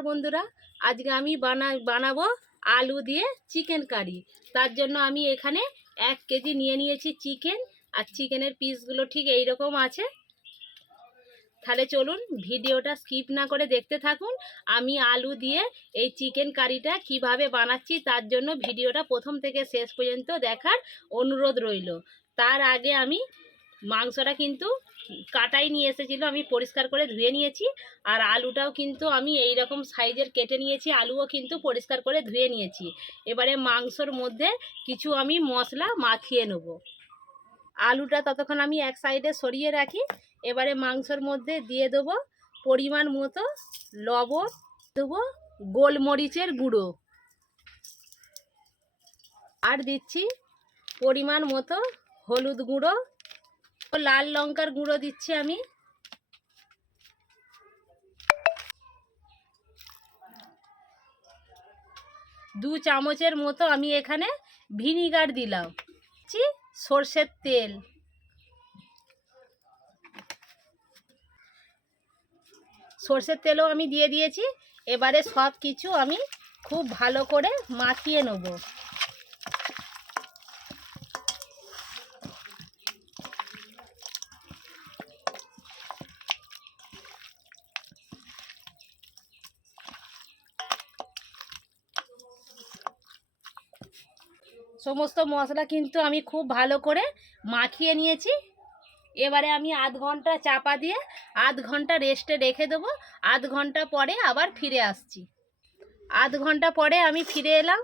নমস্কার বন্ধুরা। আজকে আমি বানা, বানাবো আলু দিয়ে চিকেন কারি। তার জন্য আমি এখানে এক কেজি নিয়ে নিয়েছি চিকেন। আর চিকেনের পিসগুলো ঠিক এই রকম আছে। তাহলে চলুন ভিডিওটা স্কিপ না করে দেখতে থাকুন। আমি আলু দিয়ে এই চিকেন কারিটা কীভাবে বানাচ্ছি তার জন্য ভিডিওটা প্রথম থেকে শেষ পর্যন্ত দেখার অনুরোধ রইল। তার আগে আমি মাংসটা কিন্তু কাটাই নিয়ে এসেছিল, আমি পরিষ্কার করে ধুয়ে নিয়েছি। আর আলুটাও কিন্তু আমি এই রকম সাইজের কেটে নিয়েছি, আলুও কিন্তু পরিষ্কার করে ধুয়ে নিয়েছি। এবারে মাংসর মধ্যে কিছু আমি মশলা মাখিয়ে নেব। আলুটা ততক্ষণ আমি এক সাইডে সরিয়ে রাখি, এবারে মাংসর মধ্যে দিয়ে দেবো পরিমাণ মতো লবণ, দেবো গোলমরিচের গুঁড়ো। আর দিচ্ছি পরিমাণ মতো হলুদ গুঁড়ো লাল লঙ্কার গুঁড়ো দিচ্ছি আমি। দু চামচের মতো আমি এখানে ভিনিগার দিলাম। দিচ্ছি সর্ষের তেল। সর্ষের তেলও আমি দিয়ে দিয়েছি। এবারে সব কিছু আমি খুব ভালো করে মাখিয়ে নেব। সমস্ত মশলা কিন্তু আমি খুব ভালো করে মাখিয়ে নিয়েছি। এবারে আমি আধ ঘণ্টা চাপা দিয়ে আধ ঘণ্টা রেস্টে রেখে দেবো। আধ ঘণ্টা পরে আবার ফিরে আসছি। আধ ঘণ্টা পরে আমি ফিরে এলাম।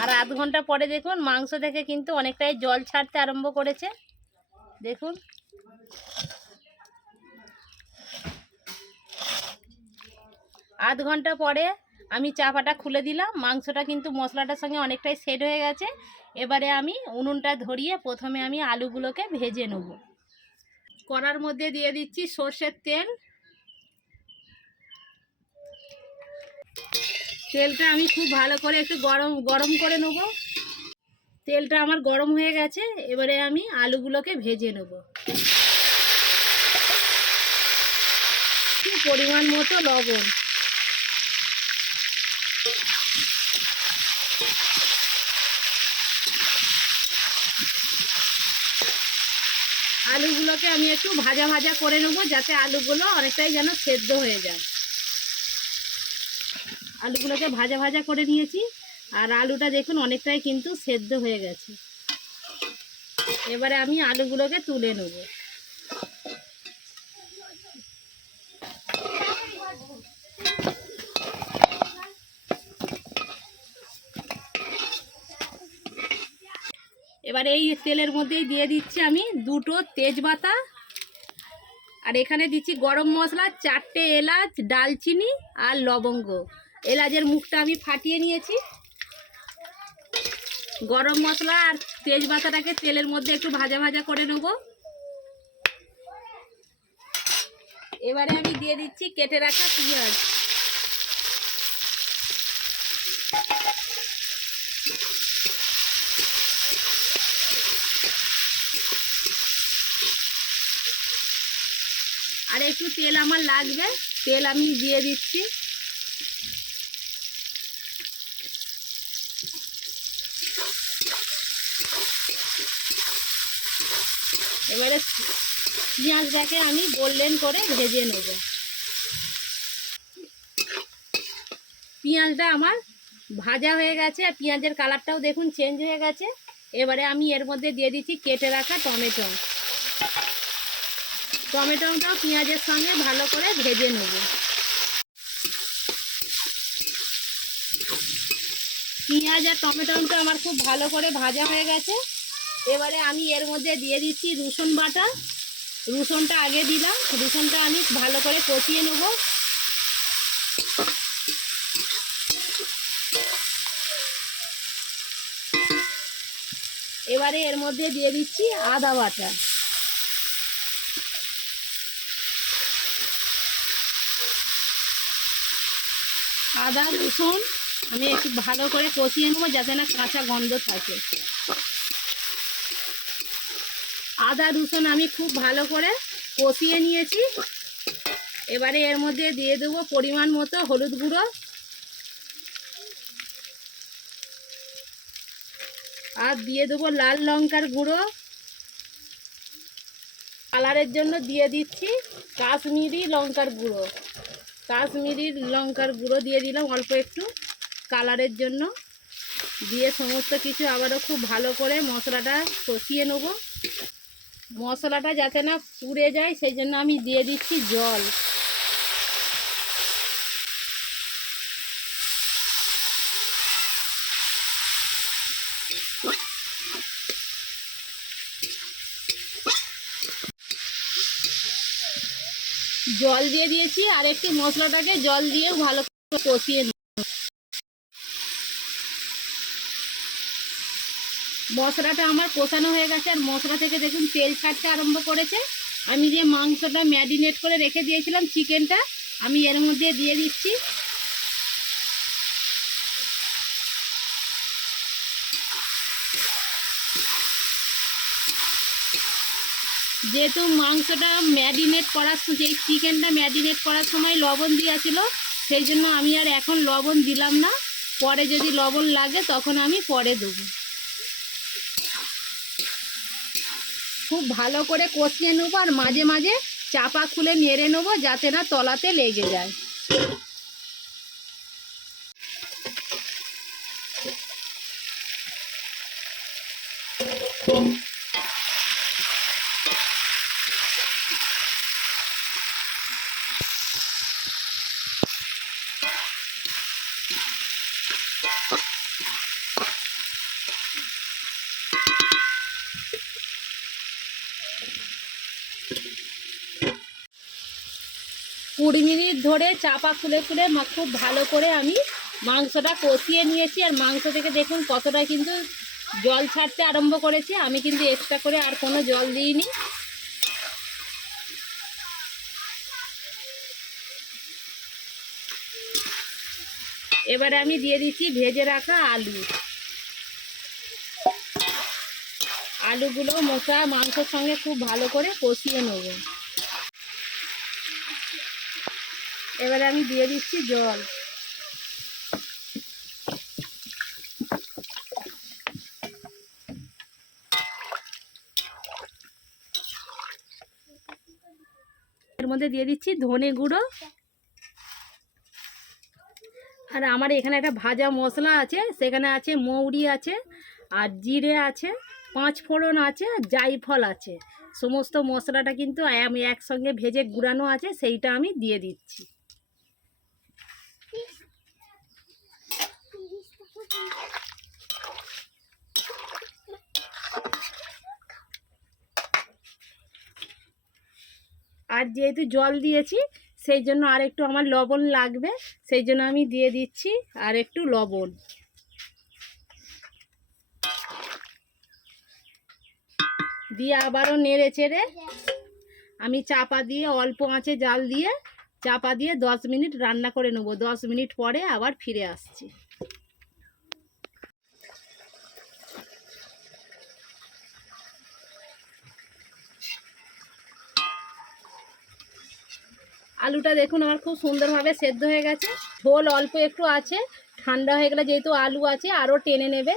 আর আধ ঘণ্টা পরে দেখুন, মাংস থেকে কিন্তু অনেকটাই জল ছাড়তে আরম্ভ করেছে। দেখুন। আধ ঘণ্টা পরে আমি চাপাটা খুলে দিলাম, মাংসটা কিন্তু মশলাটার সঙ্গে অনেকটাই সেট হয়ে গেছে। এবারে আমি উনুনটা ধরিয়ে প্রথমে আমি আলুগুলোকে ভেজে নেব। কড়ার মধ্যে দিয়ে দিচ্ছি সর্ষের তেল। তেলটা আমি খুব ভালো করে একটু গরম গরম করে নেব। তেলটা আমার গরম হয়ে গেছে, এবারে আমি আলুগুলোকে ভেজে নেব। পরিমাণ মতো লবণ। আলুগুলোকে আমি একটু ভাজা ভাজা করে নেব, যাতে আলুগুলো অনেকটাই যেন সেদ্ধ হয়ে যায়। আলুগুলোকে ভাজা ভাজা করে নিয়েছি, আর আলুটা দেখুন অনেকটাই কিন্তু সেদ্ধ হয়ে গেছে। এবারে আমি আলুগুলোকে তুলে নেব। এবার এই তেলের মধ্যেই দিয়ে দিচ্ছি আমি দুটো তেজপাতা। আর এখানে দিচ্ছি গরম মশলা, চারটে এলাচ, ডালচিনি আর লবঙ্গ। এলাচের মুখটা আমি ফাটিয়ে নিয়েছি। গরম মশলা আর তেজপাতাটাকে তেলের মধ্যে একটু ভাজা ভাজা করে নেব। এবারে আমি দিয়ে দিচ্ছি কেটে রাখা পেঁয়াজ। একটু তেল আমার লাগবে, তেল আমি দিয়ে দিচ্ছি। এবারে পেঁয়াজটাকে আমি গোল্ডেন করে ভেজে নেব। পেঁয়াজটা আমার ভাজা হয়ে গেছে, আর পেঁয়াজের কালারটাও দেখুন চেঞ্জ হয়ে গেছে। এবারে আমি এর মধ্যে দিয়ে দিচ্ছি কেটে রাখা টমেটো। টমেটোটাও পেঁয়াজের সঙ্গে ভালো করে ভেজে নেব। পেঁয়াজ আর টমেটোটা আমার খুব ভালো করে ভাজা হয়ে গেছে। এবারে আমি এর মধ্যে দিয়ে দিচ্ছি রসুন বাটা। রসুনটা আগে দিলাম। রসুনটা আমি ভালো করে কষিয়ে নেব। এবারে এর মধ্যে দিয়ে দিচ্ছি আদা বাটা। আদা, রসুন আমি একটু ভালো করে কষিয়ে নেব যাতে না কাঁচা গন্ধ থাকে। আদা, রসুন আমি খুব ভালো করে কষিয়ে নিয়েছি। এবারে এর মধ্যে দিয়ে দেবো পরিমাণ মতো হলুদ গুঁড়ো। আর দিয়ে দেবো লাল লঙ্কার গুঁড়ো। কালারের জন্য দিয়ে দিচ্ছি কাশ্মীরি লঙ্কার গুঁড়ো। কাশ্মীরি লঙ্কার গুঁড়ো দিয়ে দিলাম অল্প একটু কালারের জন্য। দিয়ে সমস্ত কিছু আবারও খুব ভালো করে মশলাটা কষিয়ে নেব। মশলাটা যাতে না পুড়ে যায়, সেই জন্য আমি দিয়ে দিচ্ছি জল। জল দিয়ে দিয়েছি, আর একটু মশলাটাকে জল দিয়ে ভালো করে কষিয়ে মশলাটা আমার কষানো হয়ে গেছে, আর মশলা থেকে দেখুন তেল ছাড়তে আরম্ভ করেছে। আমি যে মাংসটা ম্যারিনেট করে রেখে দিয়েছিলাম চিকেনটা, আমি এর মধ্যে দিয়ে দিচ্ছি। যেহেতু মাংসটা ম্যারিনেট করার যেই চিকেনটা ম্যারিনেট করার সময় লবণ দিয়েছিল, সেই জন্য আমি আর এখন লবণ দিলাম না। পরে যদি লবণ লাগে, তখন আমি পরে দেবো। খুব ভালো করে কষিয়ে নেব আর মাঝে মাঝে চাপা খুলে নেড়ে নেব, যাতে না তলাতে লেগে যায়। কুড়ি মিনিট ধরে চাপা খুলে খুলে খুব ভালো করে আমি মাংসটা কষিয়ে নিয়েছি। আর মাংস থেকে দেখুন কতটা কিন্তু জল ছাড়তে আরম্ভ করেছে। আমি কিন্তু এক্সট্রা করে আর কোনো জল দিইনি। এবারে আমি দিয়ে দিচ্ছি ভেজে রাখা আলু। আলুগুলো মশা মাংসের সঙ্গে খুব ভালো করে কষিয়ে নেব। এবারে আমি দিয়ে দিচ্ছি জল। এর মধ্যে দিয়ে দিচ্ছি ধনে গুঁড়ো। আর আমার এখানে একটা ভাজা মশলা আছে, সেখানে আছে মৌরি আছে, আর জিরে আছে, পাঁচ ফোড়ন আছে, আর জাইফল আছে। সমস্ত মশলাটা কিন্তু আমি একসঙ্গে ভেজে গুঁড়ানো আছে, সেইটা আমি দিয়ে দিচ্ছি। আর যেহেতু জল দিয়েছি, সেই জন্য আর একটু আমার লবণ লাগবে, সেই জন্য আমি দিয়ে দিচ্ছি আর একটু লবণ। দিয়ে আবারও নেড়ে চেড়ে আমি চাপা দিয়ে অল্প আঁচে জাল দিয়ে, চাপা দিয়ে দশ মিনিট রান্না করে নেব। দশ মিনিট পরে আবার ফিরে আসছি। আলুটা দেখুন আমার খুব সুন্দরভাবে সেদ্ধ হয়ে গেছে। ঝোল অল্প একটু আছে, ঠান্ডা হয়ে গেলে যেহেতু আলু আছে, আরও টেনে নেবে।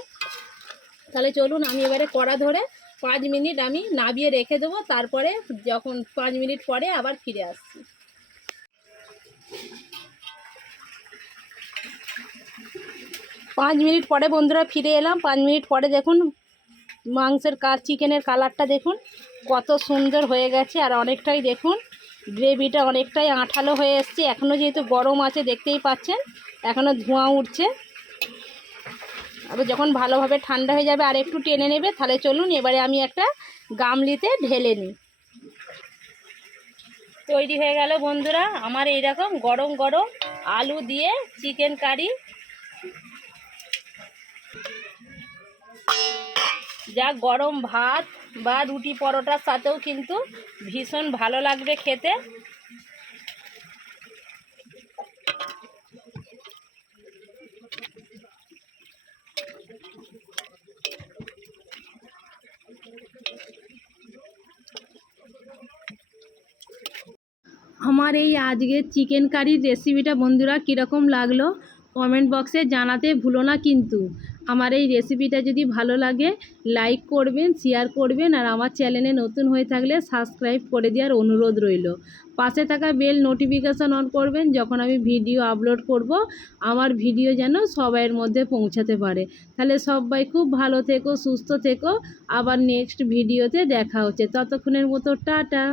তাহলে চলুন আমি এবারে কড়া ধরে পাঁচ মিনিট আমি নাবিয়ে রেখে দেবো, তারপরে যখন পাঁচ মিনিট পরে আবার ফিরে আসছি। পাঁচ মিনিট পরে বন্ধুরা ফিরে এলাম, পাঁচ মিনিট পরে দেখুন মাংসের কার চিকেনের কালারটা দেখুন, কত সুন্দর হয়ে গেছে, আর অনেকটাই দেখুন গ্রেভিটা অনেকটাই আঠালো হয়ে এসছে। এখনও যেহেতু গরম আছে, দেখতেই পাচ্ছেন এখনও ধোঁয়া উঠছে। আবার যখন ভালোভাবে ঠান্ডা হয়ে যাবে আর একটু টেনে নেবে, তাহলে চলুন, এবারে আমি একটা গামলিতে ঢেলে নিই। তৈরি হয়ে গেল বন্ধুরা, আমার এইরকম গরম গরম আলু দিয়ে চিকেন কারি। যা গরম ভাত বা রুটি পরোটার সাথেও কিন্তু ভীষণ ভালো লাগবে খেতে। আমার এই আজকের চিকেন কারির রেসিপিটা বন্ধুরা কীরকম লাগল? কমেন্ট বক্সে জানাতে ভুলো না কিন্তু। আমার এই রেসিপিটা যদি ভালো লাগে লাইক করবেন শেয়ার করবেন, আর আমার চ্যানেলে নতুন হয়ে থাকলে সাবস্ক্রাইব করে দেওয়ার অনুরোধ রইল। পাশে থাকা বেল নোটিফিকেশান অন করবেন, যখন আমি ভিডিও আপলোড করব, আমার ভিডিও যেন সবাইয়ের মধ্যে পৌঁছাতে পারে। তাহলে সবাই খুব ভালো থেকো, সুস্থ থেকো। আবার নেক্সট ভিডিওতে দেখা হচ্ছে। ততক্ষণের মতো, টাটা!